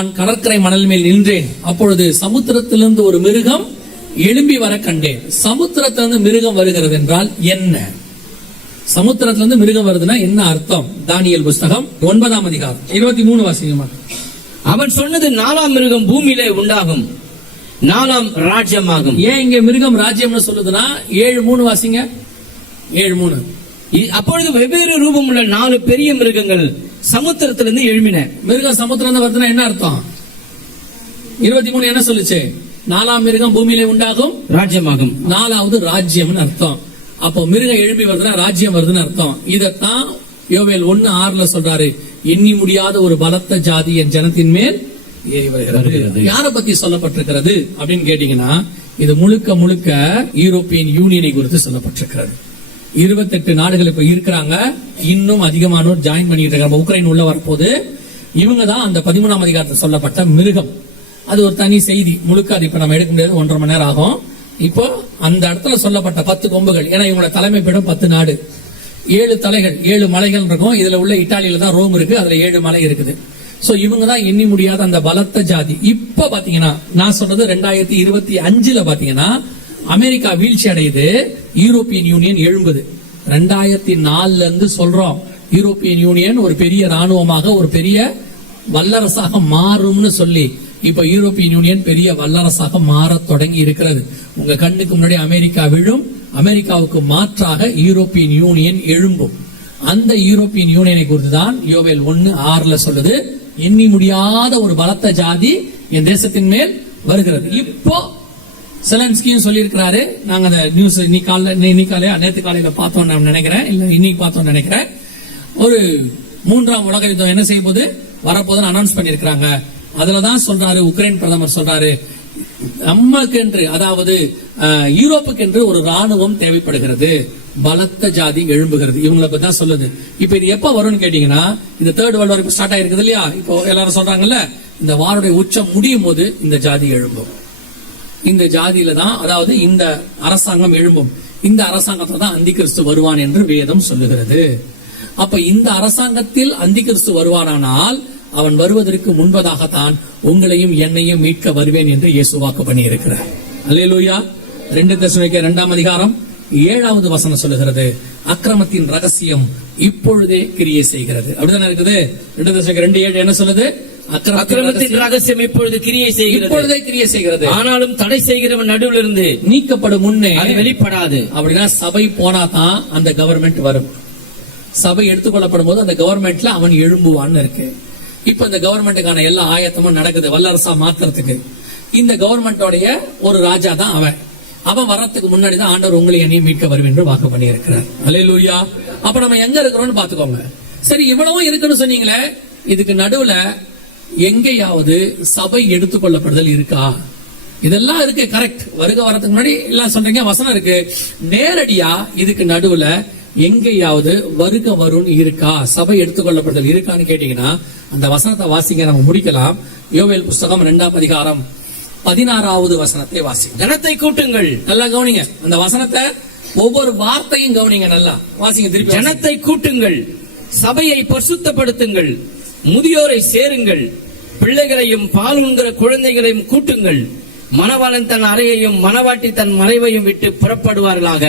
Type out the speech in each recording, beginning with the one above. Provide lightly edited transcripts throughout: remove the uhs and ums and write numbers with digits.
நான் கடற்கரை மணல் மேல் நின்றேன், அப்பொழுது சமுத்திரத்திலிருந்து ஒரு மிருகம் எழும்பி வர கண்டேன். சமுத்திரத்திலிருந்து மிருகம் வருகிறது என்றால் என்ன? சமுத்திரத்திலிருந்து மிருகம் வருதுன்னா என்ன அர்த்தம்? தானியேல் புஸ்தகம் 9ஆம் அதிகாரம் 23 வாசிங்கம்மா. அவன் சொன்னது 4ஆம் மிருகம் பூமியிலே உண்டாகும், 4ஆம் ராஜ்யமாகும். ஏன் இங்க மிருகம் ராஜ்யம்னு சொல்லுதுன்னா 7:3 வாசிங்க. 7:3. அப்பொழுது வெவ்வேறு ரூபம் உள்ள 4 பெரிய மிருகங்கள் சமுத்திரத்திலிருந்து எழும்பின. மிருகம் சமுத்திரம் வருதுன்னா என்ன அர்த்தம்? 23 என்ன சொல்லுச்சு? 4ஆம் மிருகம் பூமியிலே உண்டாகும், ராஜ்யமாகும். 4வது ராஜ்யம்னு அர்த்தம். அப்போ மிருகம் எழுப்பி வருதுன்னா ராஜ்யம் வருதுன்னு அர்த்தம். இதத்தான் யோவேல் 1:6 சொல்றாரு, எண்ணி முடியாத ஒரு பலத்த ஜாதி என் ஜனத்தின் மேல் ஏறி வருகிறது. யார பத்தி சொல்லப்பட்டிருக்கிறது அப்படின்னு கேட்டீங்கன்னா, இது முழுக்க முழுக்க யூரோப்பியன் யூனியனை குறித்து சொல்லப்பட்டிருக்கிறது. 28 நாடுகள் இப்ப இருக்கிறாங்க, இன்னும் அதிகமானோர் ஜாயின் பண்ணிட்டு இருக்காங்க. உக்ரைன் உள்ள வரப்போது இவங்க தான் அந்த 13ஆம் அதிகாரத்தில் சொல்லப்பட்ட மிருகம். அது ஒரு தனி செய்தி, முழுக்க அது இப்ப நம்ம எடுக்க முடியாது, 1.5 மணி நேரம் ஆகும். இப்போ அந்த இடத்துல சொல்லப்பட்ட 10 கொம்புகள், ஏன்னா இவங்களோட தலைமை பீடம் 10 நாடு, 7 தலைகள், 7 மலைகள் இருக்கும். இதுல உள்ள இத்தாலியில தான் ரோம் இருக்கு, அதுல 7 மலை இருக்குது. சோ இவங்க தான் எண்ணி முடியாத அந்த பலத்த ஜாதி. இப்ப பாத்தீங்கன்னா நான் சொல்றது 2025 பாத்தீங்கன்னா அமெரிக்கா வீழ்ச்சி அடையுது, யூரோப்பியன் யூனியன் எழும்புது. 2004 இருந்து சொல்றோம் யூரோப்பியன் யூனியன் ஒரு பெரிய ராணுவமாக ஒரு பெரிய வல்லரசாக மாறும்னு சொல்லி, இப்ப யூரோப்பியன் யூனியன் பெரிய வல்லரசாக மாற தொடங்கி இருக்கிறது. உங்க கண்ணுக்கு முன்னாடி அமெரிக்கா விழும், அமெரிக்காவுக்கு மாற்றாக யூரோப்பியன் யூனியன் எழும்பும். அந்த யூரோப்பியன் யூனியனை குறித்து தான் யோவேல் 1:6 சொல்லுது, எண்ணி முடியாத ஒரு பலத்த ஜாதி என் தேசத்தின் மேல் வருகிறது. இப்போ செலன்ஸ்கியும் சொல்லி இருக்கிறாரு. நாங்க அந்த நியூஸ் நேத்து காலையில பார்த்தோம் நினைக்கிறேன், இல்ல இன்னைக்கு பார்த்தோம் நினைக்கிறேன். ஒரு 3ஆம் உலக யுத்தம் என்ன செய்யும் போது வரப்போதுன்னு அனௌன்ஸ் பண்ணிருக்காங்க. அதுலதான் சொல்றாரு, உக்ரைன் பிரதமர் சொல்றாரு, நமக்கு என்று, அதாவது யூரோப்புக்கு என்று ஒரு ராணுவம் தேவைப்படுகிறது, பலத்த ஜாதி எழும்புகிறது. இவங்களை பத்தி தான் சொல்லுது. இப்ப இது எப்ப வரும்னு கேட்டீங்கன்னா, இந்த 3rd வேர்ல்ட் வார் ஸ்டார்ட் ஆயிருக்குது இல்லையா? இப்போ எல்லாரும் சொல்றாங்கல்ல, இந்த வாருடைய உச்சம் முடியும் போது இந்த ஜாதி எழும்பும். இந்த ஜாதியில தான், அதாவது இந்த அரசாங்கம் எழும்பும். இந்த அரசாங்கத்துல தான் அந்தி கிறிஸ்து வருவான் என்று வேதம் சொல்லுகிறது. அப்ப இந்த அரசாங்கத்தில் அந்தி கிறிஸ்து வருவானால் அவன் வருவதற்கு முன்பதாகத்தான் உங்களையும் என்னையும் மீட்க வருவேன் என்று இயேசு வாக்கு பண்ணி இருக்கிறார். அல்லேலூயா. 2 தெசலோனிக்கேயர் 2ஆம் அதிகாரம் 7வது வசனம் சொல்லுகிறது, அக்கிரமத்தின் ரகசியம் இப்பொழுதே கிரியை செய்கிறது. அப்படிதானே இருக்குது. 2 தெசலோனிக்கேயர் 2:7 என்ன சொல்லுது? அக்கிரமத்தின் ரகசியம் இப்பொழுது கிரியை செய்கிறது, இப்பொழுதே கிரியை செய்கிறது. ஆனாலும் தடை செய்கிறவன் நடுவில் இருந்து நீக்கப்படும் முன்னே அது வெளிப்படாது. அப்படின்னா சபை போனா தான் அந்த கவர்மெண்ட் வரும். சபை எடுத்துக்கொள்ளப்படும் போது அந்த கவர்மெண்ட்ல அவன் எழும்புவான்னு இருக்கு. இப்ப இந்த கவர்மெண்ட்டுக்கான எல்லா ஆயத்தமும் நடக்குது, வல்லரசா மாத்துறதுக்கு. இந்த கவர்மெண்டோடைய ஒரு ராஜா தான் அவன் வர்றதுக்கு முன்னாடி தான் ஆண்டவர் உங்களை என்னையும் மீட்க வருவேன் என்று வாக்கு பண்ணி இருக்கிறார். அல்லேலூயா. அப்ப நம்ம எங்க இருக்கிறோம்னு பாத்துக்கோங்க. சரி, இவ்வளவும் இருக்குன்னு சொன்னீங்களே, இதுக்கு நடுவுல எங்கேயாவது சபை எடுத்துக்கொள்ளப்படுதல் இருக்கா? இதெல்லாம் இருக்கு, கரெக்ட். வரதுக்கு முன்னாடி எல்லாம் சொல்றீங்க, வசனம் இருக்கு. நேரடியா இதுக்கு நடுவுல எங்கேயாவது வருக வரும் இருக்கா, சபை எடுத்துக்கொள்ளப்படுதல் இருக்கான்னு கேட்டீங்கன்னா, அந்த வசனத்தை வாசிங்க, நம்ம முடிக்கலாம். யோவேல் புஸ்தகம் 2ஆம் அதிகாரம் 16வது வசனத்தை வாசிங்க. ஜனத்தை கூட்டுங்கள். நல்லா கவனிங்க, அந்த வசனத்தை ஒவ்வொரு வார்த்தையும் கவனிங்க, நல்லா வாசிங்க திருப்பி. ஜனத்தை கூட்டுங்கள், சபையை பரிசுத்தப்படுத்துங்கள், முதியோரை சேருங்கள், பிள்ளைகளையும் பால் உண்கிற குழந்தைகளையும் கூட்டுங்கள், மணவாளன் தன் அறையையும் மணவாட்டி தன் மறைவையும் விட்டு புறப்படுவார்களாக.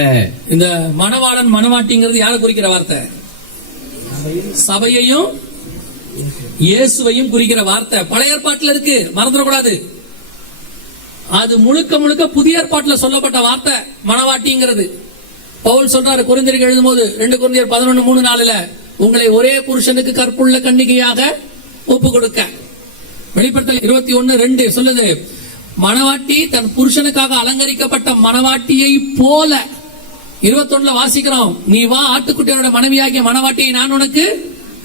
இந்த மணவாளன் மணவாட்டிங்கிறது யாரை குறிக்கிற வார்த்தை? சபையையும் இயேசுவையும் குறிக்கிற வார்த்தை. பழைய ஏற்பாட்டில் இருக்கு, மறந்துடக்கூடாது. அது முழுக்க முழுக்க புதிய ஏற்பாட்டில் சொல்லப்பட்ட வார்த்தை மணவாட்டிங்கிறது. பவுல் சொல்றாரு கொரிந்தியருக்கு எழுதும்போது 2 கொரிந்தியர் 11:3-4 உங்களை ஒரே புருஷனுக்கு கற்புள்ள கன்னிகையாக ஒப்பு கொடுக்க. வெளிப்படுத்தல் 21:2 சொல்லுது, மணவாட்டி தன் புருஷனுக்காக அலங்கரிக்கப்பட்ட மணவாட்டியை போல. 21 வாசிக்கிறோம், நீ வா ஆட்டுக்குட்டியோட மனைவியாகிய மணவாட்டியை நான் உனக்கு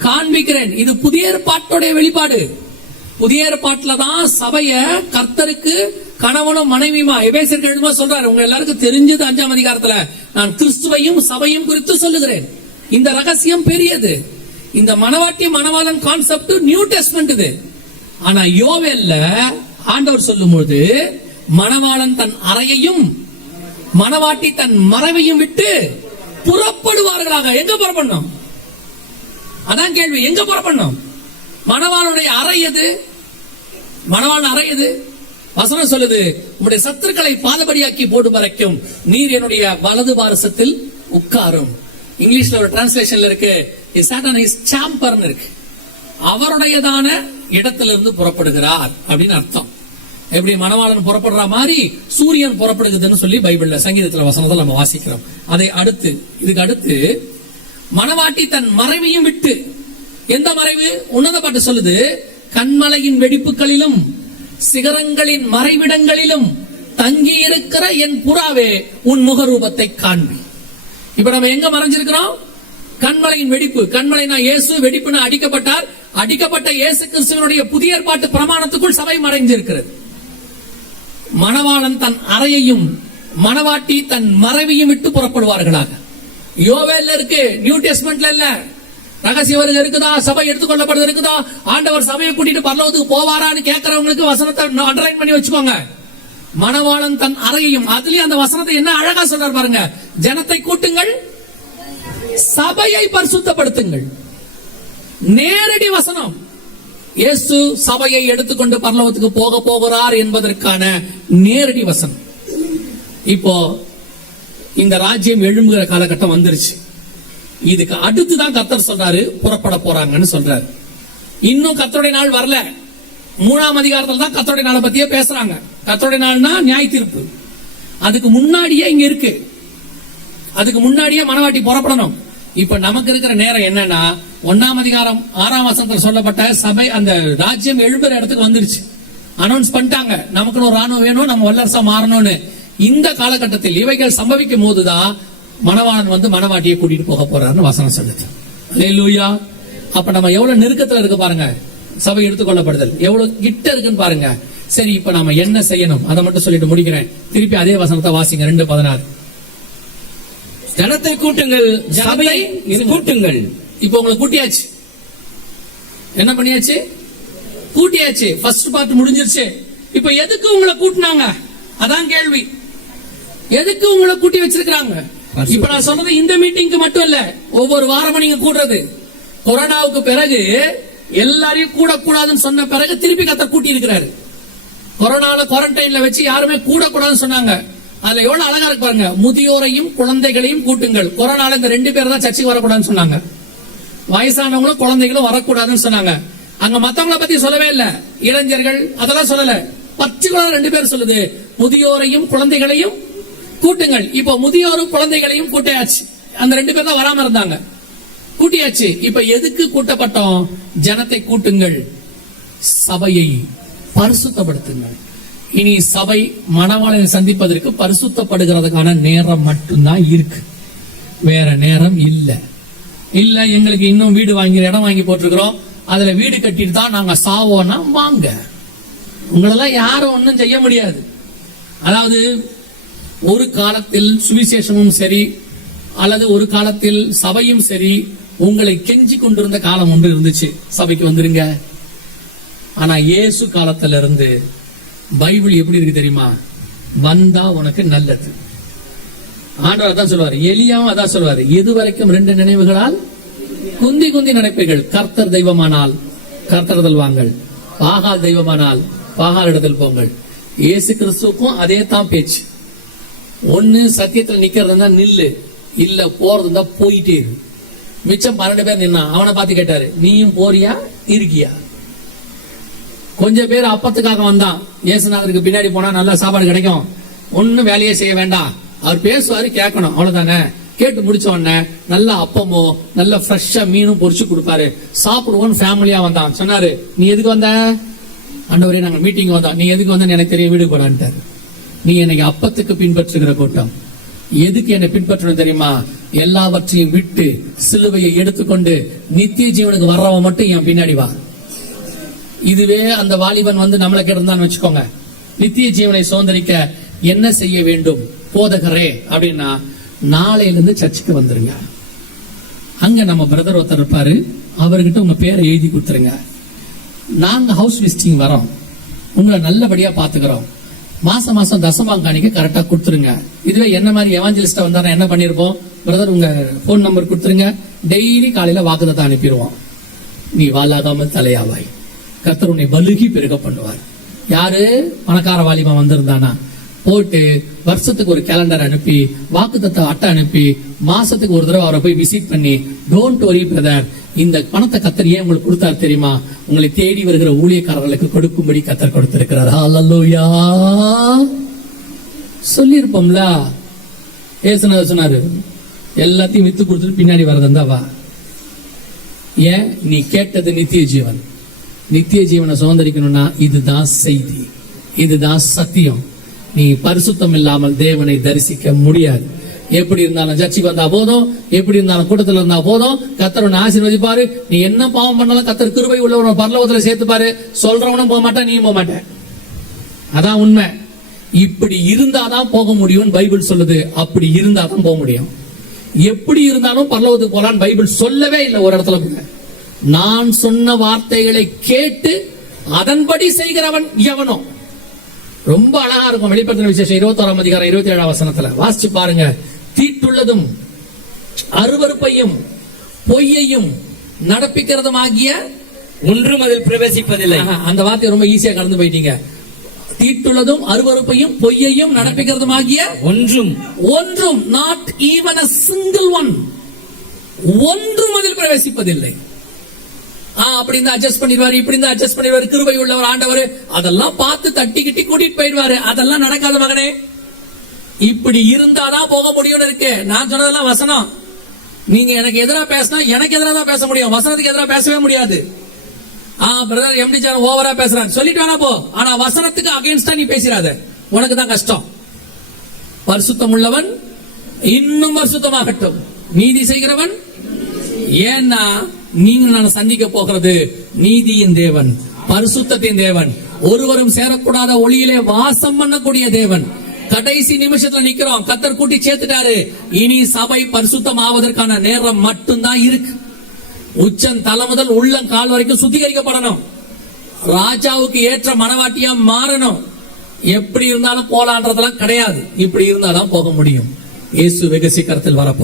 காண்பிக்கிறேன். இது புதிய ஏற்பாட்டுடைய வெளிப்பாடு. புதிய ஏற்பாட்டுல தான் சபைய கர்த்தருக்கு கணவனும் மனைவியுமா எபேசியருக்கு எழுதும்போது சொல்றாரு, உங்க எல்லாருக்கும் தெரிஞ்சது 5ஆம் அதிகாரத்துல, நான் கிறிஸ்துவையும் சபையும் குறித்து சொல்லுகிறேன். இந்த ரகசியம் பெரியது. இந்த மணவாட்டி மணவாளன் கான்செப்ட் நியூ டெஸ்ட்மென்ட் இது. ஆனா யோவேல்ல ஆண்டவர் சொல்லும்போது மணவாளன் தன் அறையையும் மணவாட்டி தன் மறைவையும் விட்டு புறப்படுவார்களாக. எங்க புறப்படணும்? அதான் கேள்வி, எங்க புறப்படணும்? மணவாளனுடைய அறை எது? மணவாளன் அறை எது? வசனம் சொல்லுது, உம்முடைய சத்துருக்களை பாதபடியாக்கி போடும் வரைக்கும் நீர் என்னுடைய வலது பாரசத்தில் உட்காரும். இங்கிலீஷ்ல ஒரு டிரான்ஸ்லேஷன்ல இருக்கு, சாம்பர்னு இருக்கு. அவருடையதான இடத்திலிருந்து புறப்படுகிறார் அப்படின்னு அர்த்தம். எப்படி மணவாளன் புறப்படுற மாதிரி சூரியன் புறப்படுகுதுன்னு சொல்லி பைபிள்ல சங்கீதத்துல வசனத்தை நம்ம வாசிக்கிறோம். அதை அடுத்து இதுக்கு அடுத்து மணவாட்டி தன் மறைவையும் விட்டு, எந்த மறைவு? உன்னத பாட்டு சொல்லுது, கண்மலையின் வெடிப்புகளிலும் சிகரங்களின் மறைவிடங்களிலும் தங்கி இருக்கிற என் புறாவே உன் முகரூபத்தை காண்பி. இப்ப நம்ம எங்க மறைஞ்சிருக்கிறோம்? கண்மலையின் வெடிப்பு. கண்மலைனா இயேசு, வெடிப்புனா அடிக்கப்பட்டார். அடிக்கப்பட்ட இயேசு கிறிஸ்துவனுடைய புதிய ஏற்பாட்டு பிரமாணத்துக்குள் சபை மறைஞ்சிருக்கிறது. மணவாளன் தன் அறையையும் மணவாட்டி தன் மறைவையும் விட்டு புறப்படுவார்களாக. யோவேல்ல இருக்கு, நியூ டெஸ்ட்மென்ட்ல இல்ல. ரகசிய வருகை இருக்குதா, சபை எடுத்துக்கொள்ளப்படுது இருக்குதா, ஆண்டவர் சபையை கூட்டிட்டு பரலோகத்துக்கு போவாரான்னு கேட்கறவங்களுக்கு வசனத்தை அண்டர்லைன் பண்ணி வச்சுக்கோங்க. மணவாளன் தன் அறையையும், அதுலயும் அந்த வசனத்தை என்ன அழகா சொல்றாரு பாருங்க, ஜனத்தை கூட்டுங்கள், சபையை பரிசுத்தப்படுத்துங்கள். நேரடி வசனம். இயேசு சபையை எடுத்துக்கொண்டு பரலோகத்துக்கு போக போகிறார் என்பதற்கான நேரடி வசனம். இப்போ இந்த ராஜ்யம் எழும்புகிற காலகட்டம் வந்துருச்சு. இதுக்கு அடுத்துதான் கர்த்தர் சொல்றாரு புறப்பட போறாங்கன்னு சொல்றாரு. இன்னும் கர்த்தருடைய நாள் வரல. 3ஆம் அதிகாரத்துல தான் கர்த்தருடைய நாளை பத்தியே பேசுறாங்க. கர்த்தருடைய நாள்னா நியாய தீர்ப்பு. அதுக்கு முன்னாடியே இங்க இருக்கு. அதுக்கு முன்னாடியே மணவாட்டி புறப்படணும். இப்ப நமக்கு இருக்கிற நேரம் என்னன்னா, 1ஆம் அதிகாரம் 6ஆம் வசனத்துல சொல்லப்பட்ட சபை அந்த ராஜ்யம் எழும்புற இடத்துக்கு வந்துருச்சு. அனௌன்ஸ் பண்ணிட்டாங்க, நமக்குன்னு ஒரு ராணுவம் வேணும், நம்ம வல்லரசா மாறணும்னு. இந்த காலகட்டத்தில் இவைகள் சம்பவிக்கும் போதுதான் மணவாளன் வந்து மணவாட்டியை கூட்டிட்டு போக போறாருன்னு வசனம் சொல்லுது. அல்லேலூயா. அப்ப நம்ம எவ்வளவு நெருக்கத்துல இருக்கு பாருங்க, சபை எடுத்துக்கொள்ளப்படுதல் எவ்வளவு கிட்ட இருக்குன்னு பாருங்க. சரி, இப்ப நம்ம என்ன செய்யணும் அதை மட்டும் சொல்லிட்டு முடிக்கிறேன். திருப்பி அதே வசனத்தை வாசிங்க, 2:16. ஜனத்தை கூட்டுங்கள், சபையை கூட்டுங்கள். இப்ப உங்களை கூட்டியாச்சு. என்ன பண்ணியாச்சு? கூட்டியாச்சு. ஃபர்ஸ்ட் பார்ட் முடிஞ்சிருச்சு. இப்ப எதுக்கு உங்களை கூட்டினாங்க? அதான் கேள்வி. எதுக்கு உங்களை கூட்டி வச்சிருக்காங்க? இப்ப நான் சொல்றது இந்த மீட்டிங்க்கு மட்டும் இல்ல, ஒவ்வொரு வாரமும் நீங்க கூடுறது. கொரோனாவுக்கு பிறகு எல்லாரையும் கூடக்கூடாதுன்னு சொன்ன பிறகு திருப்பி கர்த்தர் கூட்டி இருக்கிறாரு. கொரோனால குவாரண்டைன்ல வச்சு யாருமே கூடக்கூடாதுன்னு சொன்னாங்க. அதுல எவ்வளவு அழகா இருக்கு பாருங்க, முதியோரையும் குழந்தைகளையும் கூட்டுங்கள். கொரோனால இந்த 2 பேர் தான் சர்ச்சைக்கு வரக்கூடாதுன்னு சொன்னாங்க. வயசானவங்களும் குழந்தைகளும் வரக்கூடாதுன்னு சொன்னாங்க. அங்க மத்தவங்களை பத்தி சொல்லவே இல்ல, இளைஞர்கள் அதெல்லாம் சொல்லல. பர்டிகுலரா 2 பேர் சொல்லுது, முதியோரையும் குழந்தைகளையும் கூட்டுங்கள். இப்ப முதியோரும் குழந்தைகளையும் கூட்டியாச்சு. அந்த 2 பேர் தான் வராம இருந்தாங்க, கூட்டியாச்சு. இப்ப எதுக்கு கூட்டப்பட்டோம்? ஜனத்தை கூட்டுங்கள், சபையை பரிசுத்தப்படுத்துங்கள். இனி சபை மணவாளனை சந்திப்பதற்கு பரிசுத்தப்படுகிறதுக்கான நேரம் மட்டும்தான் இருக்கு, வேற நேரம் இல்ல. இல்ல எங்களுக்கு இன்னும் வீடு வாங்கி இடம் வாங்கி போட்டிருக்கிறோம், அதுல வீடு கட்டிட்டு தான் நாங்க சாவோம்னா வாங்க, உங்களெல்லாம் யாரும் ஒன்னும் செய்ய முடியாது. அதாவது ஒரு காலத்தில் சுவிசேஷமும் சரி அல்லது ஒரு காலத்தில் சபையும் சரி உங்களை கெஞ்சி கொண்டிருந்த காலம் ஒன்று இருந்துச்சு, சபைக்கு வந்துருங்க. ஆனா இயேசு காலத்துல இருந்து பைபிள் எப்படி இருக்கு தெரியுமா? வந்தா உனக்கு நல்லது. ஆண்டவர் அதான் சொல்லுவாரு, எலியாவும் அதான் சொல்லுவாரு, எது வரைக்கும் 2 நினைவுகளால் குந்தி குந்தி நினைப்பீர்கள். கர்த்தர் தெய்வமானால் கர்த்தரதல் வாங்கள், பாகால் தெய்வமானால் பாகால் இடத்தில் போங்கள். இயேசு கிறிஸ்துவுக்கும் அதே தான் பேச்சு. ஒண்ணு சத்தியத்துல நிக்கிறதா நில்லு, இல்ல போறதா போயிட்டே இரு. மிச்சம் 12 பேர் நின்னா அவனை பார்த்து கேட்டாரு, நீயும் போறியா இருக்கியா? கொஞ்சம் பேர் அப்பத்துக்காக வந்தான். இயேசுநாதருக்கு பின்னாடி போனா நல்ல சாப்பாடு கிடைக்கும், ஒன்னும் வேலையே செய்ய வேண்டாம், அவர் பேசுவாரு கேட்கணும், அவ்வளவுதானே. கேட்டு முடிச்ச உடனே நல்ல அப்பமோ நல்ல ஃப்ரெஷ்ஷா மீனும் பொரிச்சு கொடுப்பாரு, சாப்பிடுவோம். ஃபேமிலியா வந்தான். சொன்னாரு, நீ எதுக்கு வந்த? ஆண்டவரே நாங்க மீட்டிங் வந்தோம். நீ எதுக்கு வந்த? எனக்கு தெரிய, வீடு போடான்ட்டாரு. நீ எனக்கு அப்பத்துக்கு பின்பற்றுகிற கூட்டம், எதுக்கு என்னை பின்பற்றணும் தெரியுமா? எல்லாவற்றையும் விட்டு சிலுவையை எடுத்துக்கொண்டு நித்திய ஜீவனுக்கு வர்றவன் மட்டும் என் பின்னாடி வா. இதுவே அந்த வாலிபன் வந்து நம்மளை கேட்டிருந்தான்னு வச்சுக்கோங்க, நித்திய ஜீவனை சுதந்திரிக்க என்ன செய்ய வேண்டும் போதகரே அப்படின்னா, நாளையில இருந்து சர்ச்சுக்கு வந்துருங்க. அங்க நம்ம பிரதர் ஒருத்தர் இருப்பாரு, அவர்கிட்ட உங்க பேரை எழுதி கொடுத்துருங்க. நாங்க ஹவுஸ் விசிட்டிங் வரோம், உங்களை நல்லபடியா பாத்துக்கிறோம், மாசம் மாசம் தசமாங்க காணிக்க கரெக்டா கொடுத்துருங்க. இதுவே என்ன மாதிரி எவாஞ்சலிஸ்டா வந்தா என்ன பண்ணிருப்போம்? பிரதர் உங்க போன் நம்பர் கொடுத்துருங்க, டெய்லி காலையில வாக்குதத்தை அனுப்பிடுவோம். நீ வாழாகாம தலையாவாய், கர்த்தர் உன்னை பலுகி பெருக பண்ணுவார். யாரு? பணக்கார வாலிபா வந்திருந்தானா போட்டு வருஷத்துக்கு ஒரு கேலண்டர் அனுப்பி வாக்குத்தத்த அட்டை அனுப்பி மாசத்துக்கு ஒரு தடவை அவரை போய் விசிட் பண்ணி, டோன்ட் வரி பிரதர், இந்த பணத்தை கத்தர் ஏன் உங்களுக்கு கொடுத்தாரு தெரியுமா? உங்களை தேடி வருகிற ஊழியக்காரர்களுக்கு கொடுக்கும்படி கத்தர் கொடுத்திருக்கிறார். ஹல்லேலூயா. சொல்லிருப்போம்ல, ஏசுனவர் சொன்னாரு, எல்லாத்தையும் வித்து கொடுத்துட்டு பின்னாடி வரதா வா. ஏன்? நீ கேட்டது நித்திய ஜீவன். நித்திய ஜீவனை சுதந்திரிக்கணும்னா இதுதான் செய்தி, இதுதான் சத்தியம். நீ பரிசுத்தம் இல்லாமல் தேவனை தரிசிக்க முடியாது. எப்படி இருந்தாலும் சர்ச்சைக்கு வந்தா போதும், எப்படி இருந்தாலும் கூட்டத்தில் இருந்தா போதும், கத்தர் உன்னை ஆசீர்வதிப்பாரு. நீ என்ன பாவம் பண்ணாலும் கத்தர் கிருபை உள்ளவன பரலோகத்துல சேர்த்துப்பாரு. சொல்றவனும் போக மாட்டான், நீயும் போக மாட்டேன். அதான் உண்மை. இப்படி இருந்தாதான் போக முடியும் பைபிள் சொல்லுது. அப்படி இருந்தாதான் போக முடியும். எப்படி இருந்தாலும் பரலோகத்துக்கு போலான்னு பைபிள் சொல்லவே இல்லை ஒரு இடத்துல கூட. நான் சொன்ன வார்த்தைகளை கேட்டு அதன்படி செய்கிறவன் எவனோ. ரொம்ப அழகா இருக்கும் வெளிப்படுத்தின விசேஷம் 21ஆம் அதிகாரம் 27ஆம் வசனத்துல வாசிச்சு பாருங்க. தீட்டுள்ளதும் அருவருப்பையும் பொய்யையும் நடப்பிக்கிறதும் ஆகிய ஒன்றும் அதில் பிரவேசிப்பதில்லை. அந்த வார்த்தையை ரொம்ப ஈஸியா கடந்து போயிட்டீங்க. தீட்டுள்ளதும் அருவருப்பையும் பொய்யையும் நடப்பிக்கிறதும் ஆகிய ஒன்றும் not even a single one, ஒன்றும் அதில் பிரவேசிப்பதில்லை. அப்படி இருந்தா அட்ஜஸ்ட் பண்ணிடுவாரு, இப்படி இருந்தா அட்ஜஸ்ட் பண்ணிடுவாரு, கிருபை உள்ளவர் ஆண்டவர், அதெல்லாம் பார்த்து தட்டி கிட்டி கூட்டிட்டு போயிடுவாரு. அதெல்லாம் நடக்காத மகனே. இப்படி இருந்தாதான் போக முடியும் இருக்கு. நான் சொன்னதெல்லாம் வசனம். நீங்க எனக்கு எதிராக பேசினா எனக்கு எதிராக தான் பேச முடியும், வசனத்துக்கு எதிராக பேசவே முடியாது. பிரதர் எம்டி சார் ஓவரா பேசுறாங்க சொல்லிட்டு வேணா போ, ஆனா வசனத்துக்கு அகைன்ஸ்டா நீ பேசிடாத, உனக்கு தான் கஷ்டம். பரிசுத்தம் உள்ளவன் இன்னும் பரிசுத்தமாகட்டும், நீதி செய்கிறவன். ஏன்னா நீங்க நான் சந்திக்க போகிறது நீதியின் தேவன், பரிசுத்தத்தின் தேவன், ஒருவரும் சேரக்கூடாத ஒளியிலே வாசம் பண்ணக்கூடிய தேவன். கடைசி நிமிஷத்துல நிக்கிறோம், கத்தர் கூட்டி சேர்த்துட்டாரு. இனி சபை பரிசுத்தம் ஆவதற்கான நேரம் மட்டும்தான் இருக்கு. உச்சன் தலை முதல் உள்ளம் கால் வரைக்கும் சுத்திகரிக்கப்படணும். ராஜாவுக்கு ஏற்ற மனவாட்டியா மாறணும். எப்படி இருந்தாலும் போலான்றதெல்லாம் கிடையாது. இப்படி இருந்தாதான் போக முடியும். இயேசு வெகு சீக்கிரத்தில் வரப்போ